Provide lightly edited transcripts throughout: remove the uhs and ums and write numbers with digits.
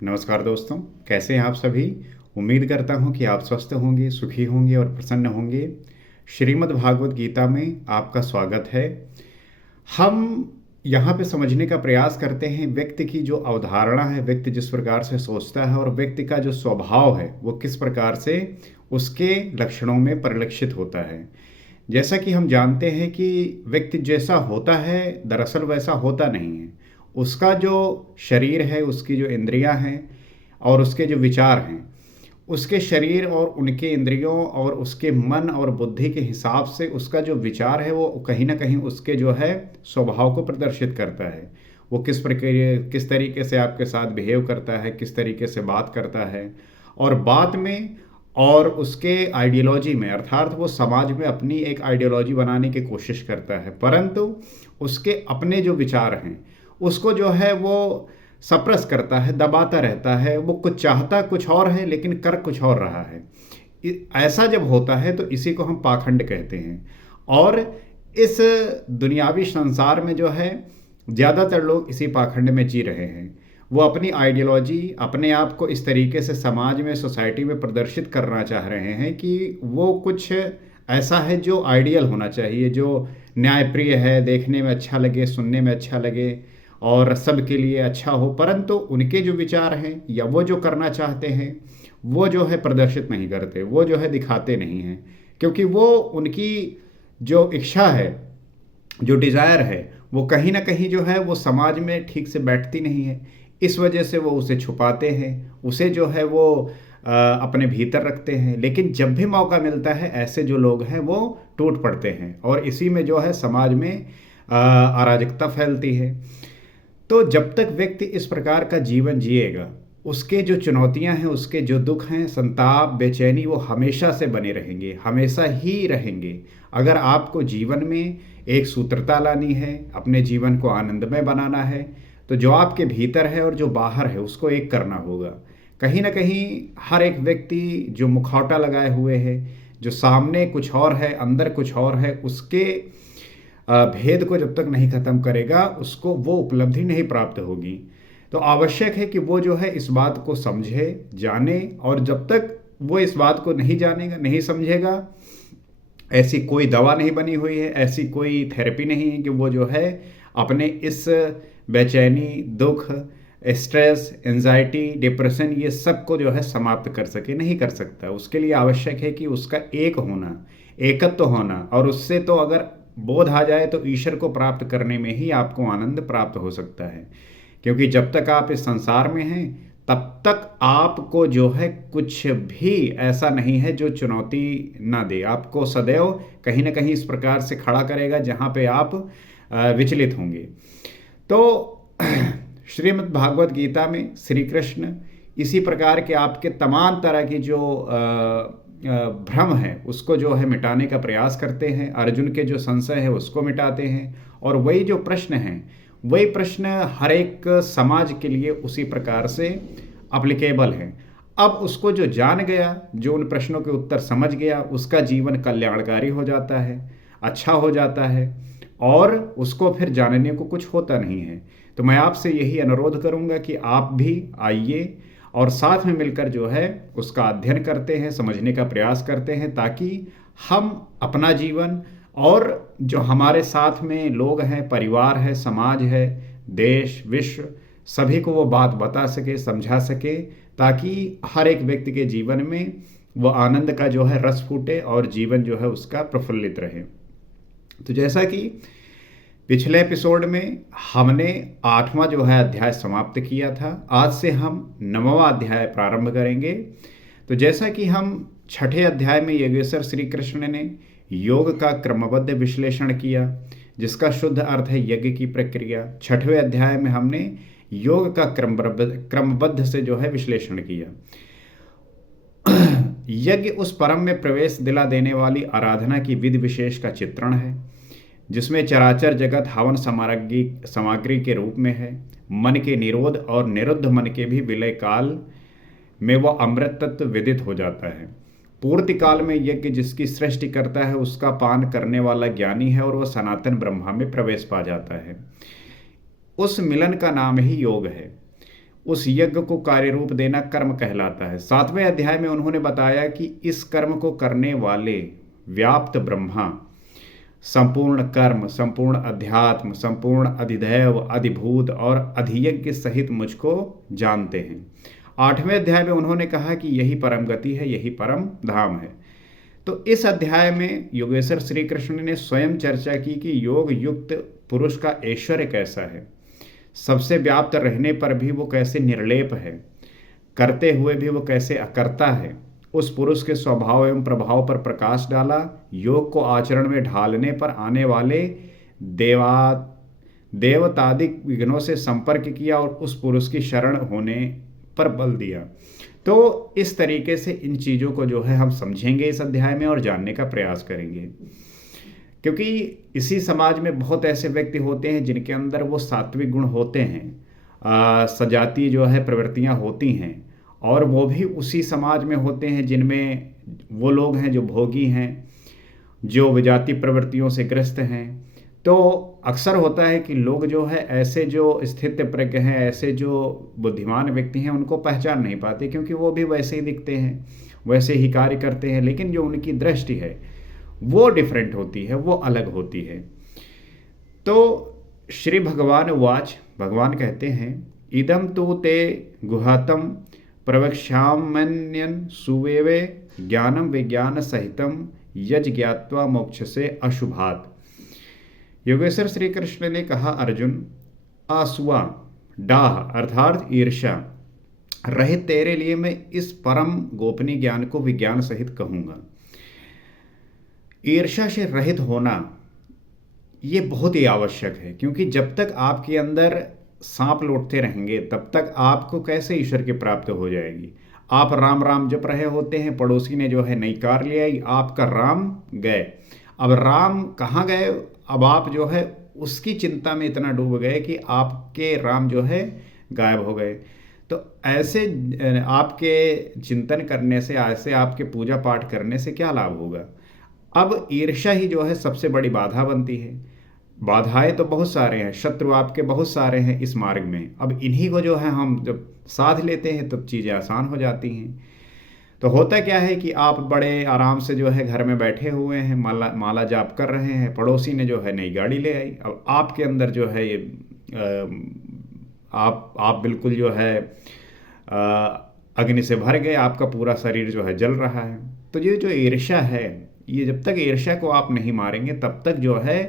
नमस्कार दोस्तों, कैसे हैं आप सभी? उम्मीद करता हूं कि आप स्वस्थ होंगे, सुखी होंगे और प्रसन्न होंगे। श्रीमद् भागवत गीता में आपका स्वागत है। हम यहाँ पे समझने का प्रयास करते हैं व्यक्ति की जो अवधारणा है, व्यक्ति जिस प्रकार से सोचता है और व्यक्ति का जो स्वभाव है वो किस प्रकार से उसके लक्षणों में परिलक्षित होता है। जैसा कि हम जानते हैं कि व्यक्ति जैसा होता है दरअसल वैसा होता नहीं है। उसका जो शरीर है, उसकी जो इंद्रियां हैं और उसके जो विचार हैं, उसके शरीर और उनके इंद्रियों और उसके मन और बुद्धि के हिसाब से उसका जो विचार है वो कहीं ना कहीं उसके जो है स्वभाव को प्रदर्शित करता है। वो किस तरीके से आपके साथ बिहेव करता है, किस तरीके से बात करता है और बात में और उसके आइडियोलॉजी में, अर्थात वो समाज में अपनी एक आइडियोलॉजी बनाने की कोशिश करता है, परंतु उसके अपने जो विचार हैं उसको जो है वो सप्रेस करता है, दबाता रहता है। वो कुछ चाहता कुछ और है लेकिन कर कुछ और रहा है। ऐसा जब होता है तो इसी को हम पाखंड कहते हैं। और इस दुनियावी संसार में जो है ज़्यादातर लोग इसी पाखंड में जी रहे हैं। वो अपनी आइडियोलॉजी, अपने आप को इस तरीके से समाज में, सोसाइटी में प्रदर्शित करना चाह रहे हैं कि वो कुछ ऐसा है जो आइडियल होना चाहिए, जो न्यायप्रिय है, देखने में अच्छा लगे, सुनने में अच्छा लगे और सबके लिए अच्छा हो। परंतु उनके जो विचार हैं या वो जो करना चाहते हैं वो जो है प्रदर्शित नहीं करते, वो जो है दिखाते नहीं हैं, क्योंकि वो उनकी जो इच्छा है, जो डिज़ायर है, वो कहीं ना कहीं जो है वो समाज में ठीक से बैठती नहीं है। इस वजह से वो उसे छुपाते हैं, उसे जो है वो अपने भीतर रखते हैं। लेकिन जब भी मौका मिलता है ऐसे जो लोग हैं वो टूट पड़ते हैं और इसी में जो है समाज में अराजकता फैलती है। तो जब तक व्यक्ति इस प्रकार का जीवन जिएगा, उसके जो चुनौतियां हैं, उसके जो दुख हैं, संताप, बेचैनी, वो हमेशा से बने रहेंगे, हमेशा ही रहेंगे। अगर आपको जीवन में एक सूत्रता लानी है, अपने जीवन को आनंदमय बनाना है, तो जो आपके भीतर है और जो बाहर है उसको एक करना होगा। कहीं ना कहीं हर एक व्यक्ति जो मुखौटा लगाए हुए है, जो सामने कुछ और है अंदर कुछ और है, उसके भेद को जब तक नहीं खत्म करेगा उसको वो उपलब्धि नहीं प्राप्त होगी। तो आवश्यक है कि वो जो है इस बात को समझे, जाने, और जब तक वो इस बात को नहीं जानेगा, नहीं समझेगा, ऐसी कोई दवा नहीं बनी हुई है, ऐसी कोई थेरेपी नहीं है कि वो जो है अपने इस बेचैनी, दुख, स्ट्रेस, एंजाइटी, डिप्रेशन, ये सब को जो है समाप्त कर सके। नहीं कर सकता। उसके लिए आवश्यक है कि उसका एक होना, एकत्व होना, और उससे तो अगर बोध आ जाए तो ईश्वर को प्राप्त करने में ही आपको आनंद प्राप्त हो सकता है। क्योंकि जब तक आप इस संसार में हैं तब तक आपको जो है कुछ भी ऐसा नहीं है जो चुनौती ना दे। आपको सदैव कहीं ना कहीं इस प्रकार से खड़ा करेगा जहाँ पे आप विचलित होंगे। तो श्रीमद् भागवत गीता में श्री कृष्ण इसी प्रकार के आपके तमाम तरह की जो भ्रम है उसको जो है मिटाने का प्रयास करते हैं। अर्जुन के जो संशय है उसको मिटाते हैं और वही जो प्रश्न हैं, वही प्रश्न हर एक समाज के लिए उसी प्रकार से अप्लीकेबल हैं। अब उसको जो जान गया, जो उन प्रश्नों के उत्तर समझ गया, उसका जीवन कल्याणकारी हो जाता है, अच्छा हो जाता है और उसको फिर जानने को कुछ होता नहीं है। तो मैं आपसे यही अनुरोध करूंगा कि आप भी आइए और साथ में मिलकर जो है उसका अध्ययन करते हैं, समझने का प्रयास करते हैं, ताकि हम अपना जीवन और जो हमारे साथ में लोग हैं, परिवार है, समाज है, देश, विश्व, सभी को वो बात बता सके, समझा सके, ताकि हर एक व्यक्ति के जीवन में वो आनंद का जो है रस फूटे और जीवन जो है उसका प्रफुल्लित रहे। तो जैसा कि पिछले एपिसोड में हमने 8वां जो है अध्याय समाप्त किया था, आज से हम 9वां अध्याय प्रारंभ करेंगे। तो जैसा कि हम छठे अध्याय में योगेश्वर श्री कृष्ण ने योग का क्रमबद्ध विश्लेषण किया, जिसका शुद्ध अर्थ है यज्ञ की प्रक्रिया। छठवें अध्याय में हमने योग का क्रमबद्ध से जो है विश्लेषण किया। यज्ञ उस परम में प्रवेश दिला देने वाली आराधना की विधि विशेष का चित्रण है, जिसमें चराचर जगत हवन सामग्री के रूप में है। मन के निरोध और निरुद्ध मन के भी विलय काल में वह अमृत तत्व विदित हो जाता है। पूर्ति काल में यज्ञ जिसकी सृष्टि करता है उसका पान करने वाला ज्ञानी है और वह सनातन ब्रह्मा में प्रवेश पा जाता है। उस मिलन का नाम ही योग है। उस यज्ञ को कार्य रूप देना कर्म कहलाता है। 7वें अध्याय में उन्होंने बताया कि इस कर्म को करने वाले व्याप्त ब्रह्मा संपूर्ण कर्म, संपूर्ण अध्यात्म, संपूर्ण अधिदैव, अधिभूत और अधियज्ञ सहित मुझको जानते हैं। 8वें अध्याय में उन्होंने कहा कि यही परम गति है, यही परम धाम है। तो इस अध्याय में योगेश्वर श्री कृष्ण ने स्वयं चर्चा की कि योग युक्त पुरुष का ऐश्वर्य कैसा है, सबसे व्याप्त रहने पर भी वो कैसे निर्लेप है, करते हुए भी वो कैसे अकर्ता है। उस पुरुष के स्वभाव एवं प्रभाव पर प्रकाश डाला। योग को आचरण में ढालने पर आने वाले देवतादिक विघ्नों से संपर्क किया और उस पुरुष की शरण होने पर बल दिया। तो इस तरीके से इन चीज़ों को जो है हम समझेंगे इस अध्याय में और जानने का प्रयास करेंगे, क्योंकि इसी समाज में बहुत ऐसे व्यक्ति होते हैं जिनके अंदर वो सात्विक गुण होते हैं, सजातीय जो है प्रवृत्तियां होती हैं, और वो भी उसी समाज में होते हैं जिनमें वो लोग हैं जो भोगी हैं, जो विजातीय प्रवृत्तियों से ग्रस्त हैं। तो अक्सर होता है कि लोग जो है ऐसे जो स्थित प्रज्ञ हैं, ऐसे जो बुद्धिमान व्यक्ति हैं, उनको पहचान नहीं पाते, क्योंकि वो भी वैसे ही दिखते हैं, वैसे ही कार्य करते हैं, लेकिन जो उनकी दृष्टि है वो डिफरेंट होती है, वो अलग होती है। तो श्री भगवान वाच, भगवान कहते हैं, इदम तु ते गुहातम प्रवक्ष्याम्यन्यन सुवेवे ज्ञानम विज्ञान सहितम यज ज्ञात्वा मोक्ष से अशुभात। योगेश्वर श्री कृष्ण ने कहा, अर्जुन, आसुआ डाह अर्थात ईर्ष्या रहित तेरे लिए मैं इस परम गोपनीय ज्ञान को विज्ञान सहित कहूँगा। ईर्ष्या से रहित होना ये बहुत ही आवश्यक है, क्योंकि जब तक आपके अंदर सांप लौटते रहेंगे तब तक आपको कैसे ईश्वर की प्राप्ति हो जाएगी। आप राम राम जप रहे होते हैं, पड़ोसी ने जो है नई कार ले आई, आपका राम गए। अब राम कहाँ गए? अब आप जो है उसकी चिंता में इतना डूब गए कि आपके राम जो है गायब हो गए। तो ऐसे आपके चिंतन करने से, ऐसे आपके पूजा पाठ करने से क्या लाभ होगा? अब ईर्ष्या ही जो है सबसे बड़ी बाधा बनती है। बाधाएं तो बहुत सारे हैं, शत्रु आपके बहुत सारे हैं इस मार्ग में। अब इन्हीं को जो है हम जब साध लेते हैं तब चीज़ें आसान हो जाती हैं। तो होता क्या है कि आप बड़े आराम से जो है घर में बैठे हुए हैं, माला जाप कर रहे हैं, पड़ोसी ने जो है नई गाड़ी ले आई। अब आपके अंदर जो है ये आप बिल्कुल जो है अग्नि से भर गए, आपका पूरा शरीर जो है जल रहा है। तो ये जो ईर्ष्या है, ये जब तक ईर्ष्या को आप नहीं मारेंगे तब तक जो है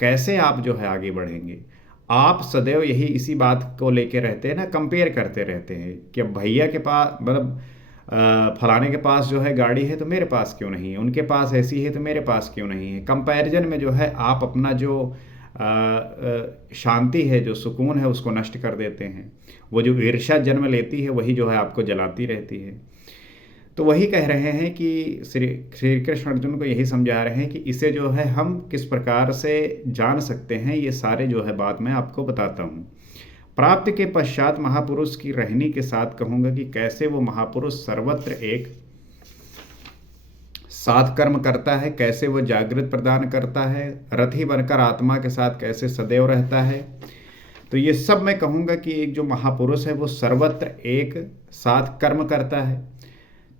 कैसे आप जो है आगे बढ़ेंगे। आप सदैव यही इसी बात को लेके रहते हैं ना, कंपेयर करते रहते हैं कि अब भैया के पास, मतलब फलाने के पास जो है गाड़ी है तो मेरे पास क्यों नहीं है, उनके पास ऐसी है तो मेरे पास क्यों नहीं है। कंपैरिजन में जो है आप अपना जो शांति है, जो सुकून है, उसको नष्ट कर देते हैं। वो जो ईर्ष्या जन्म लेती है वही जो है आपको जलाती रहती है। तो वही कह रहे हैं कि श्री कृष्ण अर्जुन को यही समझा रहे हैं कि इसे जो है हम किस प्रकार से जान सकते हैं, ये सारे जो है बात मैं आपको बताता हूँ। प्राप्ति के पश्चात महापुरुष की रहनी के साथ कहूँगा कि कैसे वो महापुरुष सर्वत्र एक साथ कर्म करता है, कैसे वो जागृत प्रदान करता है, रथी बनकर आत्मा के साथ कैसे सदैव रहता है। तो ये सब मैं कहूँगा कि एक जो महापुरुष है वो सर्वत्र एक साथ कर्म करता है,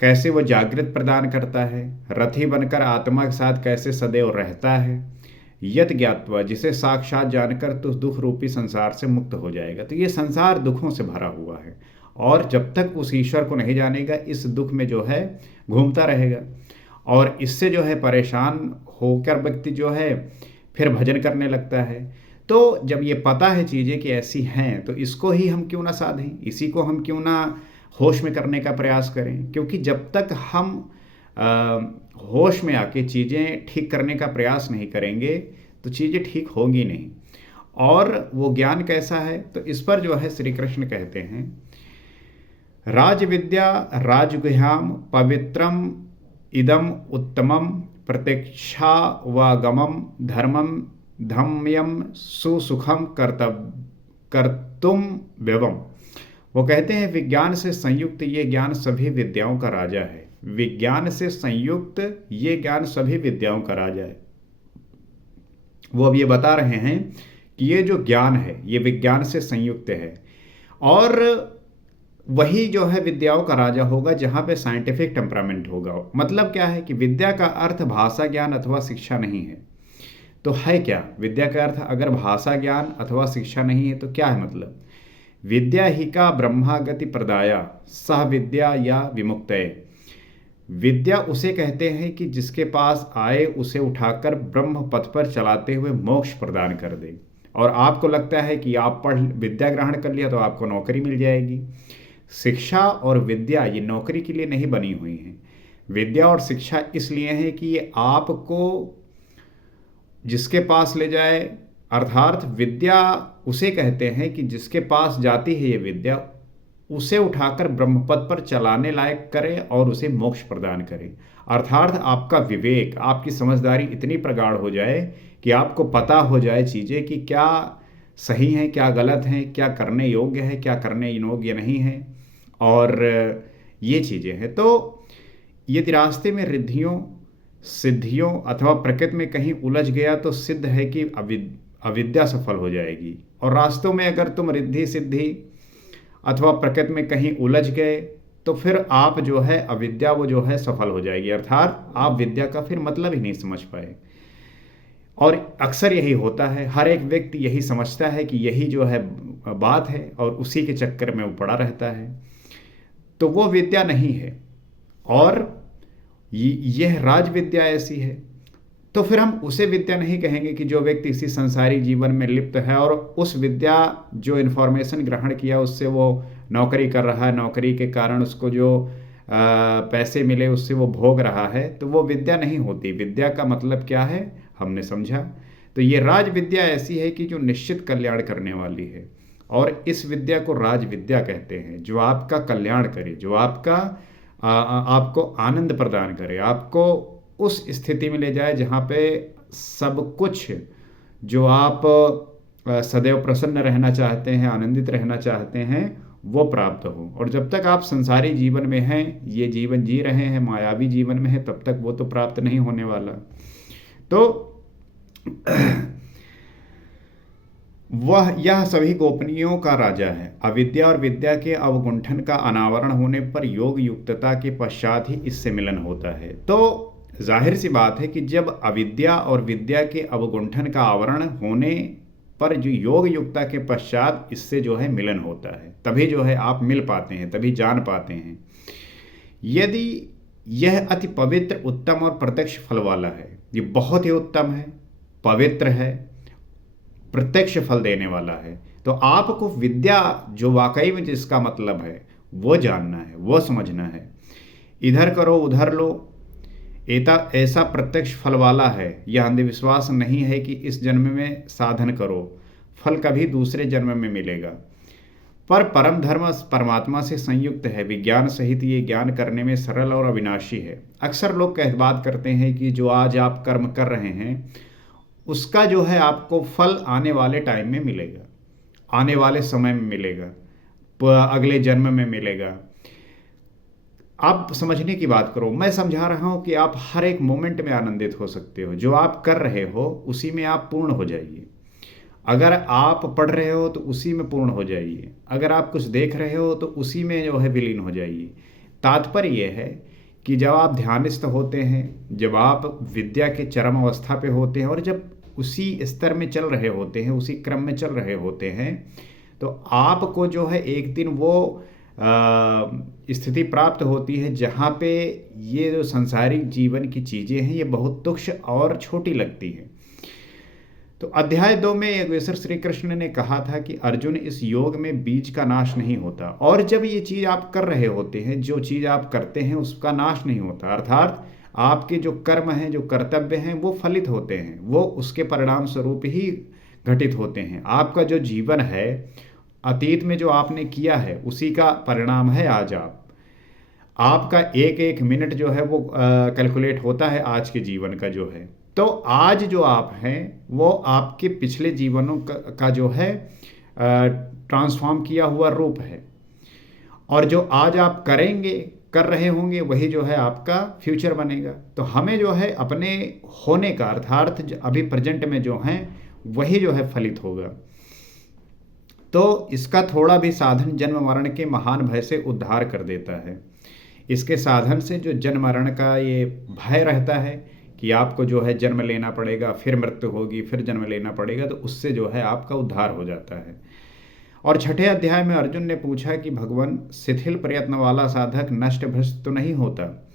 कैसे वो जागृत प्रदान करता है, रथी बनकर आत्मा के साथ कैसे सदैव रहता है, यत ज्ञात्वा, जिसे साक्षात जानकर तो दुख रूपी संसार से मुक्त हो जाएगा। तो ये संसार दुखों से भरा हुआ है, और जब तक उस ईश्वर को नहीं जानेगा इस दुख में जो है घूमता रहेगा, और इससे जो है परेशान होकर व्यक्ति जो है फिर भजन करने लगता है। तो जब ये पता है चीज़ें कि ऐसी हैं, तो इसको ही हम क्यों ना साधें, इसी को हम क्यों ना होश में करने का प्रयास करें। क्योंकि जब तक हम होश में आके चीज़ें ठीक करने का प्रयास नहीं करेंगे तो चीज़ें ठीक होंगी नहीं। और वो ज्ञान कैसा है, तो इस पर जो है श्री कृष्ण कहते हैं, राज विद्या राजगुह्याम पवित्रम इदम उत्तमम प्रत्यक्षा वागमम धर्मम धम्यम सुसुखम कर्तुम व्यवम। वो कहते हैं विज्ञान से संयुक्त ये ज्ञान सभी विद्याओं का राजा है। विज्ञान से संयुक्त ये ज्ञान सभी विद्याओं का राजा है। वो अब ये बता रहे हैं कि ये जो ज्ञान है ये विज्ञान से संयुक्त है, और वही जो है विद्याओं का राजा होगा जहाँ पे साइंटिफिक टेम्परामेंट होगा। मतलब क्या है कि विद्या का अर्थ भाषा ज्ञान अथवा शिक्षा नहीं है। तो है क्या विद्या का अर्थ? अगर भाषा ज्ञान अथवा शिक्षा नहीं है तो क्या है मतलब? विद्या ही का ब्रह्मागति प्रदाया सह विद्या या विमुक्तये। विद्या उसे कहते हैं कि जिसके पास आए उसे उठाकर ब्रह्म पथ पर चलाते हुए मोक्ष प्रदान कर दे। और आपको लगता है कि आप पढ़ विद्या ग्रहण कर लिया तो आपको नौकरी मिल जाएगी। शिक्षा और विद्या ये नौकरी के लिए नहीं बनी हुई हैं। विद्या और शिक्षा इसलिए है कि ये आपको जिसके पास ले जाए, अर्थात विद्या उसे कहते हैं कि जिसके पास जाती है ये विद्या, उसे उठाकर ब्रह्मपद पर चलाने लायक करे और उसे मोक्ष प्रदान करे। अर्थात आपका विवेक, आपकी समझदारी इतनी प्रगाढ़ हो जाए कि आपको पता हो जाए चीज़ें कि क्या सही हैं, क्या गलत हैं, क्या करने योग्य है, क्या करने योग्य नहीं है, और ये चीज़ें हैं। तो यदि रास्ते में रिद्धियों सिद्धियों अथवा प्रकृति में कहीं उलझ गया तो सिद्ध है कि अविद्या सफल हो जाएगी। और रास्तों में अगर तुम रिद्धि सिद्धि अथवा प्रकृति में कहीं उलझ गए तो फिर आप जो है अविद्या वो जो है सफल हो जाएगी। अर्थात आप विद्या का फिर मतलब ही नहीं समझ पाए। और अक्सर यही होता है, हर एक व्यक्ति यही समझता है कि यही जो है बात है और उसी के चक्कर में वो पड़ा रहता है। तो वो विद्या नहीं है और यह राज विद्या ऐसी है। तो फिर हम उसे विद्या नहीं कहेंगे कि जो व्यक्ति इसी संसारी जीवन में लिप्त है और उस विद्या जो इन्फॉर्मेशन ग्रहण किया उससे वो नौकरी कर रहा है, नौकरी के कारण उसको जो पैसे मिले उससे वो भोग रहा है, तो वो विद्या नहीं होती। विद्या का मतलब क्या है हमने समझा। तो ये राज विद्या ऐसी है कि जो निश्चित कल्याण करने वाली है, और इस विद्या को राज विद्या कहते हैं, जो आपका कल्याण करे, जो आपको आनंद प्रदान करे, आपको उस स्थिति में ले जाए जहाँ पे सब कुछ जो आप सदैव प्रसन्न रहना चाहते हैं, आनंदित रहना चाहते हैं, वो प्राप्त हो। और जब तक आप संसारी जीवन में हैं, ये जीवन जी रहे हैं, मायावी जीवन में हैं, तब तक वो तो प्राप्त नहीं होने वाला। तो यह सभी गोपनीयों का राजा है। अविद्या और विद्या के अवगुंठन का अनावरण होने पर योग युक्तता के पश्चात ही इससे मिलन होता है। तो जाहिर सी बात है कि जब अविद्या और विद्या के अवगुंठन का आवरण होने पर जो योग युक्ता के पश्चात इससे जो है मिलन होता है, तभी जो है आप मिल पाते हैं, तभी जान पाते हैं। यदि यह अति पवित्र, उत्तम और प्रत्यक्ष फल वाला है, ये बहुत ही उत्तम है, पवित्र है, प्रत्यक्ष फल देने वाला है, तो आपको विद्या जो वाकई में जिसका मतलब है वो जानना है, वो समझना है। इधर करो उधर लो ऐसा प्रत्यक्ष फल वाला है। यह अंधविश्वास नहीं है कि इस जन्म में साधन करो, फल कभी दूसरे जन्म में मिलेगा। पर परम धर्म परमात्मा से संयुक्त है, विज्ञान सहित ये ज्ञान करने में सरल और अविनाशी है। अक्सर लोग बात करते हैं कि जो आज आप कर्म कर रहे हैं उसका जो है आपको फल आने वाले टाइम में मिलेगा, आने वाले समय में मिलेगा, अगले जन्म में मिलेगा। आप समझने की बात करो, मैं समझा रहा हूं कि आप हर एक मोमेंट में आनंदित हो सकते हो। जो आप कर रहे हो उसी में आप पूर्ण हो जाइए। अगर आप पढ़ रहे हो तो उसी में पूर्ण हो जाइए। अगर आप कुछ देख रहे हो तो उसी में जो है विलीन हो जाइए। तात्पर्य यह है कि जब आप ध्यानस्थ होते हैं, जब आप विद्या के चरम अवस्था पे होते हैं और जब उसी स्तर में चल रहे होते हैं, उसी क्रम में चल रहे होते हैं, तो आपको जो है एक दिन वो स्थिति प्राप्त होती है जहाँ पे ये जो सांसारिक जीवन की चीज़ें हैं ये बहुत तुच्छ और छोटी लगती हैं। तो अध्याय 2 में योगेश्वर श्री कृष्ण ने कहा था कि अर्जुन, इस योग में बीज का नाश नहीं होता। और जब ये चीज़ आप कर रहे होते हैं, जो चीज़ आप करते हैं उसका नाश नहीं होता, अर्थात आपके जो कर्म हैं, जो कर्तव्य हैं, वो फलित होते हैं, वो उसके परिणाम स्वरूप ही घटित होते हैं। आपका जो जीवन है, अतीत में जो आपने किया है उसी का परिणाम है आज आपका एक एक मिनट जो है वो कैलकुलेट होता है आज के जीवन का जो है। तो आज जो आप हैं वो आपके पिछले जीवनों का जो है ट्रांसफॉर्म किया हुआ रूप है, और जो आज आप कर रहे होंगे वही जो है आपका फ्यूचर बनेगा। तो हमें जो है अपने होने का, अर्थात अभी प्रेजेंट में जो है वही जो है फलित होगा। तो इसका थोड़ा भी साधन जन्म मरण के महान भय से उद्धार कर देता है। इसके साधन से जो जन्म मरण का ये भय रहता है कि आपको जो है जन्म लेना पड़ेगा, फिर मृत्यु होगी, फिर जन्म लेना पड़ेगा, तो उससे जो है आपका उद्धार हो जाता है। और छठे अध्याय में अर्जुन ने पूछा कि भगवान, शिथिल प्रयत्न वाला साधक नष्ट भ्रष्ट तो नहीं होता?